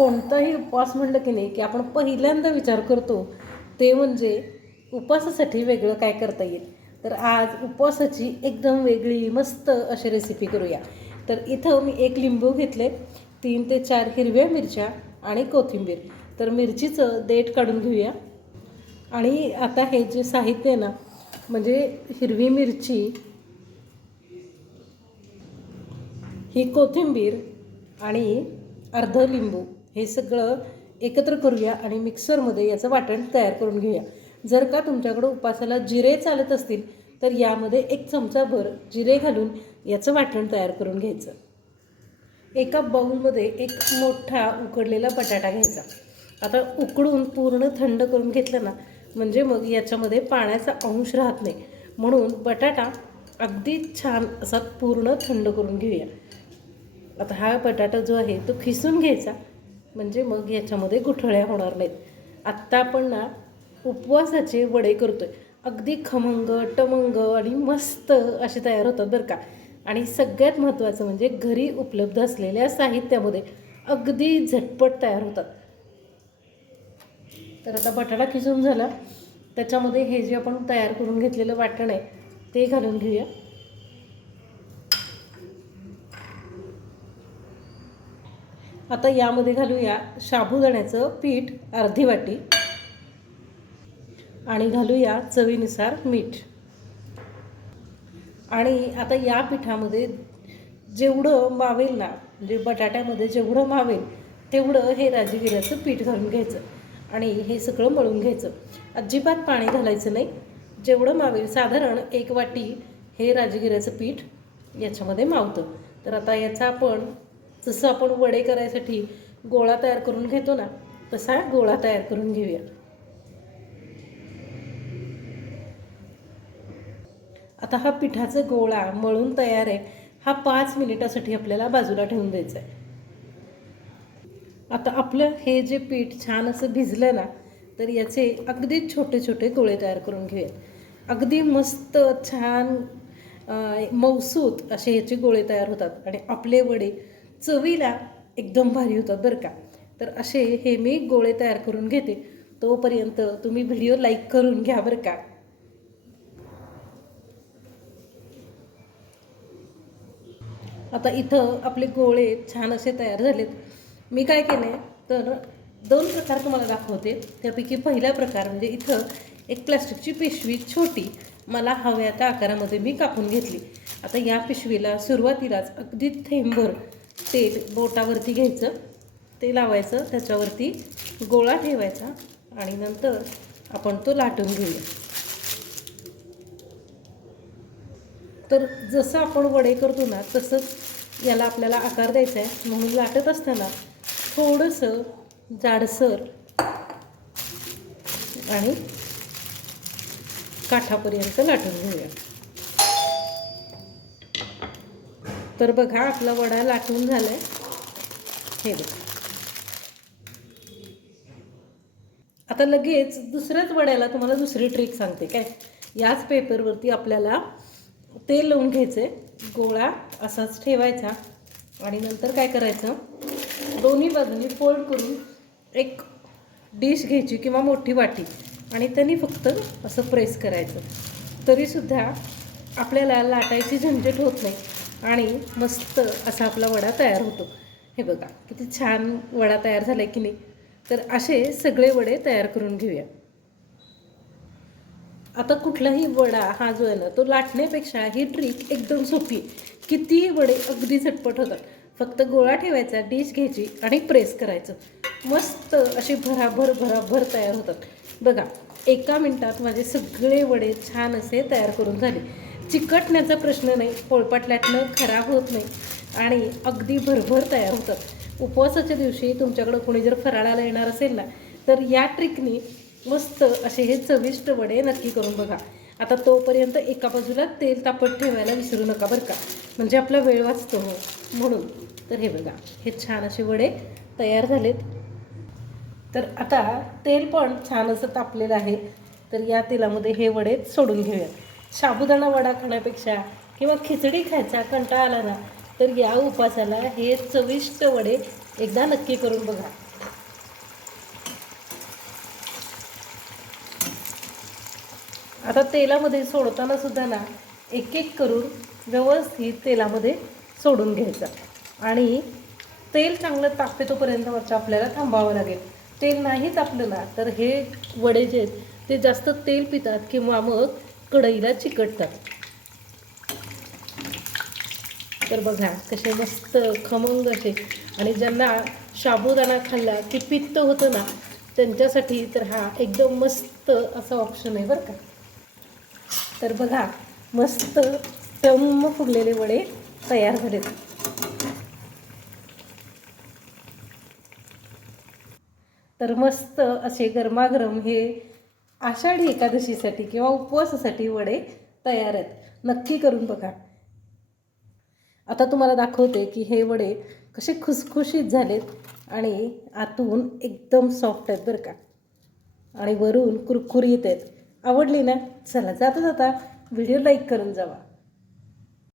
कोणताही उपवास म्हणलं की नाही की आपण पहिल्यांदा विचार करतो ते म्हणजे उपवासासाठी वेगळं काय करता येईल. तर आज उपवासाची एकदम वेगळी मस्त अशी रेसिपी करूया. तर इथं मी 1 लिंबू घेतले, 3 ते 4 हिरव्या मिरच्या आणि कोथिंबीर. तर मिरचीचं देठ काढून घेऊया. आणि आता हे जे साहित्य आहे ना, म्हणजे हिरवी मिरची, ही कोथिंबीर आणि अर्ध लिंबू, हे सगळं एकत्र करूया आणि मिक्सरमध्ये याचं वाटण तयार करून घेऊया. जर का तुमच्याकडं उपासाला जिरे चालत असतील तर यामध्ये 1 चमचाभर जिरे घालून याचं वाटण तयार करून घ्यायचं. एका बाउलमध्ये एक मोठा उकडलेला बटाटा घ्यायचा. आता उकडून पूर्ण थंड करून घेतलं ना, म्हणजे मग याच्यामध्ये पाण्याचा अंश राहत नाही. म्हणून बटाटा अगदी छान असा पूर्ण थंड करून घेऊया. आता हा बटाटा जो आहे तो खिसून घ्यायचा, म्हणजे मग याच्यामध्ये गुठळ्या होणार नाहीत. आत्ता आपण ना उपवासाचे वडे करतोय, अगदी खमंग टमंग आणि मस्त असे तयार होतात बरं का. आणि सगळ्यात महत्त्वाचं म्हणजे घरी उपलब्ध असलेल्या साहित्यामध्ये अगदी झटपट तयार होतात. तर आता बटाटा खिसून झाला, त्याच्यामध्ये हे जे आपण तयार करून घेतलेलं वाटण आहे ते घालून घेऊया. आता यामध्ये घालूया साबुदाण्याचं पीठ अर्धी वाटी आणि घालूया चवीनुसार मीठ. आणि आता या पिठामध्ये जेवढं मावेल ना, म्हणजे बटाट्यामध्ये जेवढं मावेल तेवढं हे राजगिऱ्याचं पीठ घालून घ्यायचं आणि हे सगळं मळून घ्यायचं. अजिबात पाणी घालायचं नाही. जेवढं मावेल, साधारण 1 वाटी हे राजगिऱ्याचं पीठ याच्यामध्ये मावतं. तर आता याचा आपण जसं आपण वडे करायसाठी गोळा तयार करून घेतो ना, तसा गोळा तयार करून घेऊया. आता हा पिठाचा गोळा मळून तयार आहे. हा 5 मिनिटासाठी आपल्याला बाजूला ठेवून द्यायचा आहे. आता आपलं हे जे पीठ छान असं भिजलं ना, तर याचे अगदी छोटे छोटे गोळे तयार करून घेऊयात. अगदी मस्त छान मऊसूत असे ह्याचे गोळे तयार होतात आणि आपले वडे चवीला एकदम भारी होतात बरं का. तर असे हे मी गोळे तयार करून घेते. तोपर्यंत तुम्ही व्हिडिओ लाईक करून घ्या बरं का. आता इथं आपले गोळे छान असे तयार झालेत. मी काय केले तर 2 प्रकार तुम्हाला दाखवते. त्यापैकी पहिला प्रकार म्हणजे इथं एक प्लास्टिकची पिशवी छोटी मला हव्या त्या आकारामध्ये मी कापून घेतली. आता या पिशवीला सुरुवातीलाच अगदी थेंबभर तेल बोटावरती घ्यायचं, ते लावायचं, त्याच्यावरती गोळा ठेवायचा आणि नंतर आपण तो लाटून घेऊया. तर जसं आपण वडे करतो ना तसंच याला आपल्याला आकार द्यायचा आहे. म्हणून लाटत असताना थोडंसं जाडसर आणि काठापर्यंत लाटून घेऊया. तर बघा आपला वडा लाटून झाला आहे. हे बघा. आता लगेच दुसऱ्याच वड्याला तुम्हाला दुसरी ट्रिक सांगते काय. याच पेपरवरती आपल्याला तेल लावून घ्यायचं आहे, गोळा असाच ठेवायचा आणि नंतर काय करायचं, दोन्ही बाजूनी फोल्ड करून एक डिश घ्यायची किंवा मोठी वाटी आणि त्यांनी फक्त असं प्रेस करायचं. तरीसुद्धा आपल्याला लाटायची झंझट होत नाही आणि मस्त असा आपला वडा तयार होतो. हे बघा किती छान वडा तयार झाला आहे की नाही. तर असे सगळे वडे तयार करून घेऊया. आता कुठलाही वडा हा जो आहे ना, तो लाटण्यापेक्षा ही ट्रिक एकदम सोपी आहे. कितीही वडे अगदी झटपट होतात. फक्त गोळा ठेवायचा, डिश घ्यायची आणि प्रेस करायचं. मस्त असे भराभर भराभर तयार होतात. बघा 1 मिनिटात माझे सगळे वडे छान असे तयार करून झाले. चिकटण्याचा प्रश्न नाही, पोळपाट लाटणं खराब होत नाही आणि अगदी भरभर तयार होतात. उपवासाच्या दिवशी तुमच्याकडं कोणी जर फराळाला येणार असेल ना, तर या ट्रिकनी मस्त असे हे चविष्ट वडे नक्की करून बघा. आता तोपर्यंत एका बाजूला तेल तापत ठेवायला विसरू नका बरं का, म्हणजे आपला वेळ वाचतो हो म्हणून. तर हे बघा हे छान असे वडे तयार झालेत. तर आता तेल पण छान असं तापलेलं आहे. तर या तेलामध्ये हे वडे सोडून घेऊया. साबुदाणा वडा खाण्यापेक्षा किंवा खिचडी खायचा कंटाळा आला ना, तर या उपासाला हे चविष्ट वडे एकदा नक्की करून बघा. आता तेलामध्ये सोडताना सुद्धा ना एक एक करून व्यवस्थित तेलामध्ये सोडून घ्यायचं आणि तेल चांगलं तापतेतोपर्यंत मात्र आपल्याला थांबावं लागेल. तेल नाही तापलं ना तर हे वडे जे आहेत ते जास्त तेल पितात किंवा मग कढईला चिकटतात. तर बघा कसे मस्त खमंग असे. आणि ज्यांना साबुदाणा खाल्ला की पित्त होतं ना त्यांच्यासाठी तर हा एकदम मस्त असा ऑप्शन आहे बरं का. तर बघा मस्त टम्म फुगलेले वडे तयार झालेत. तर मस्त असे गरमागरम हे आषाढी एकादशीसाठी किंवा उपवासासाठी वडे तयार आहेत. नक्की करून बघा. आता तुम्हाला दाखवते की हे वडे कसे खुसखुशीत झालेत आणि आतून एकदम सॉफ्ट आहेत बरं का. आणि वरून कुरकुरीत आहेत. आवडली ना? चला जाता जाता व्हिडिओ लाईक करून जावा.